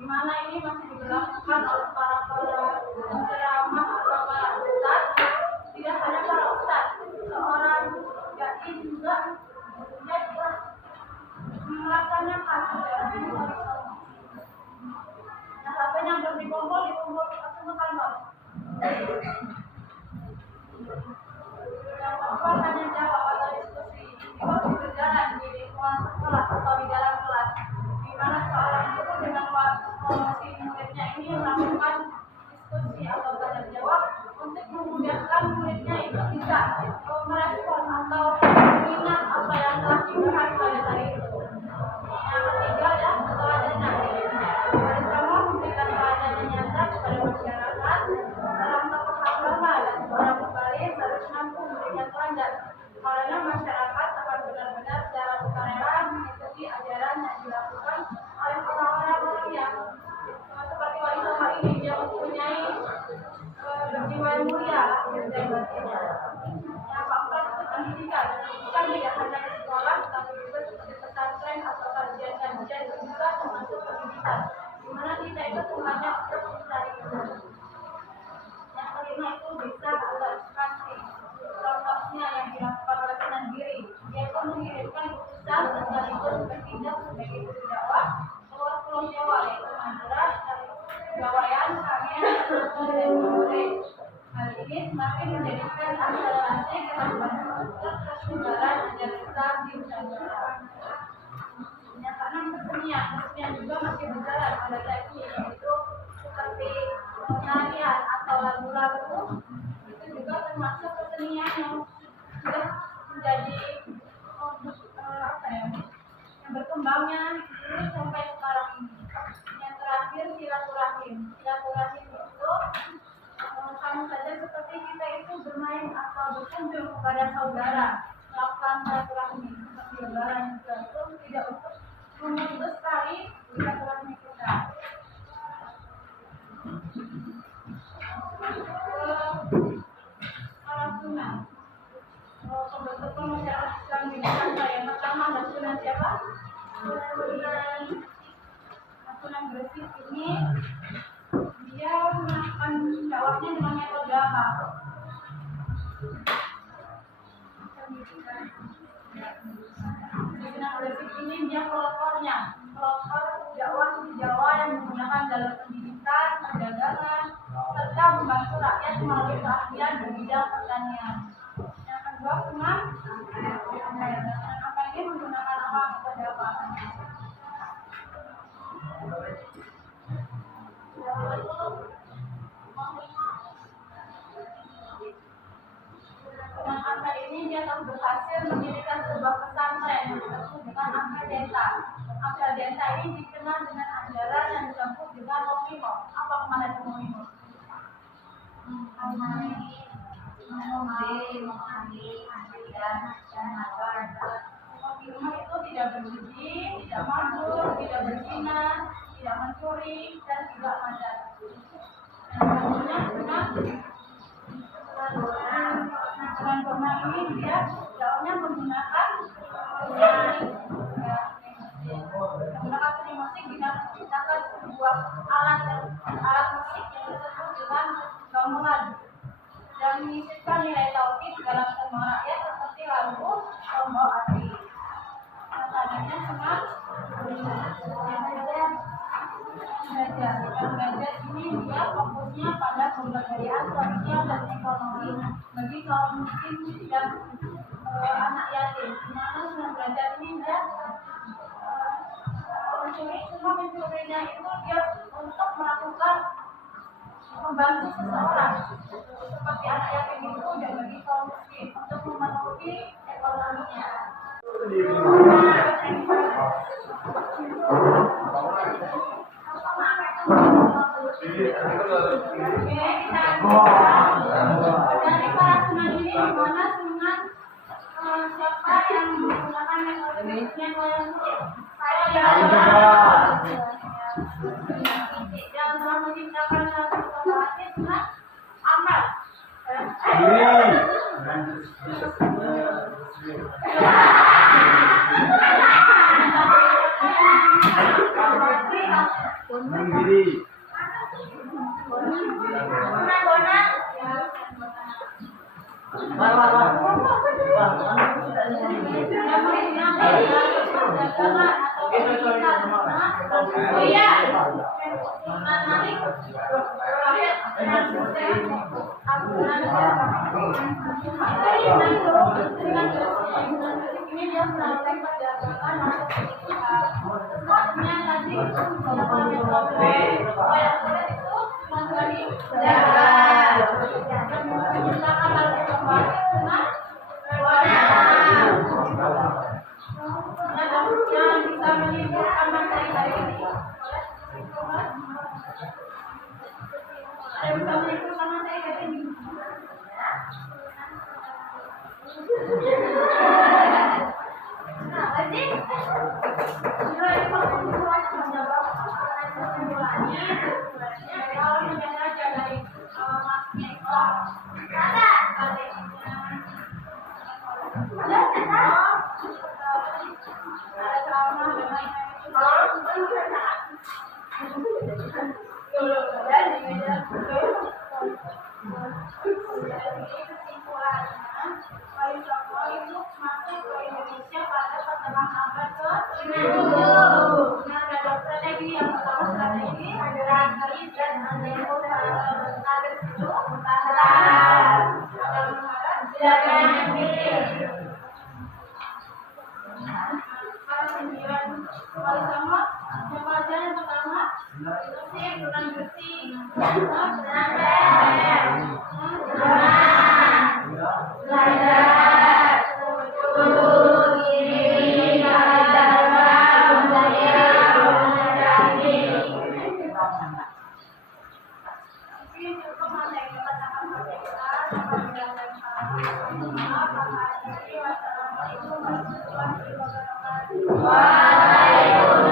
di mana ini masih diberlakukan oleh para penceramah atau para ustaz. Tidak hanya para ustaz, seorang dai juga dia telah melaksanakan ajaran Nabi. Nah, apa yang belum dikumpul langsung ke kantor. Yang keempat, tanya jawab atau diskusi itu berjalan di lingkungan kelas atau di dalam kelas, di mana seorang guru dengan si muridnya ini melakukan diskusi atau tanya jawab untuk memudahkan muridnya itu bisa merespon atau mengingat apa yang telah dibahas pada hari itu. Yang ketiga adalah keteladanan. Bersama memberikan teladan nyata kepada masyarakat. Dalam tokoh agama dan seorang mubalik harus mampu memberikan teladan, karena masyarakat akan benar-benar secara sukarela mengikuti ajaran yang dilakukan oleh orang-orang yang seperti wali songo ini. Dia mempunyai berjiwa yang mulia dan batinnya. Yang keempat itu pendidikan. Pendidikan tidak hanya di sekolah, tapi juga seperti pesantren atau kajian-kajian juga termasuk pendidikan, di mana kita itu tujuannya untuk mencari ilmu. Yang kelima itu bisa atau ekspansi. Contohnya yang dilakukan oleh Sunan Giri, yaitu mengirimkan utusan sekaligus bertindak sebagai guru dakwah ke luar Pulau Jawa, yaitu Madura, Bawayan, Kangen, dan Bogor. Hal ini semakin menjadikan akselerasi keseimbangan ajaran Islam di Nusantara. Yang keenam, kesenian juga masih berjalan pada saat ini, yaitu seperti nyanyian atau lagu-lagu. Itu juga termasuk kesenian yang sudah menjadi yang berkembangnya dulu sampai sekarang ini. Yang terakhir, silaturahim. Silaturahim itu sama saja seperti kita itu bermain atau berkunjung kepada saudara, melakukan silaturahmi seperti lebaran juga, itu tidak untuk memutus tali silaturahmi kita. Orang Sunan, pembentukan masyarakat Islam di Nusantara yang pertama adalah Sunan siapa? Sunan Gresik ini dia melakukan dakwahnya dengan metode apa? Sunan Gresik ini dia pelopor dakwah di Jawa yang menggunakan jalur pendidikan, perdagangan, serta membantu rakyat melalui keahlian di bidang pertanian. Yang kedua, Sunan apa ini menggunakan apa metode apa? Sunan Ampel ini dia telah berhasil mendirikan sebuah pesantren yang disebut dengan Ampel Desa. Ampel Desa ini dikenal dengan ajaran yang disebut dengan Momimo. Apa kemana itu Momimo? Momimo itu tidak berjudi, tidak mabuk, tidak berzina, tidak mencuri, dan tidak madat. Yang selanjutnya Sunan Bonang ini dia dakwahnya menggunakan seni musik, digunakan sebuah alat musik yang disebut dengan gamelan dan menyisipkan nilai tauhid dalam semua rakyat seperti lagu Tombo Ati. Selanjutnya Sunan Gajah ini dia fokusnya pada pemberdayaan sosial dan ekonomi bagi kaum miskin dan anak yatim. Di mana Sunan Gajah ini dia mencurinya itu dia untuk melakukan membantu seseorang seperti anak yatim itu dan bagi kaum miskin untuk memenuhi ekonominya. Dari para Sunan ini, di mana Sunan siapa yang menggunakan metodenya saya yang telah menciptakan satu kota Sunan Ampel. Oh iya. Nanti ini dia menawarkan perdagangan maksudnya tadi oh yang boleh itu masalah di menciptakan hal yang baik dengan yang bisa menimbulkan materi hari ini ada bisa menimbulkan materi hari ini. Nah, jadi Indonesia pada pertengahan abad ke-10. Nah, ada strategi yang pertama strategi strategi dan ada itu para sembilan kali sama yang pelajaran yang pertama bersih kurang bersih Waalaikumsalam.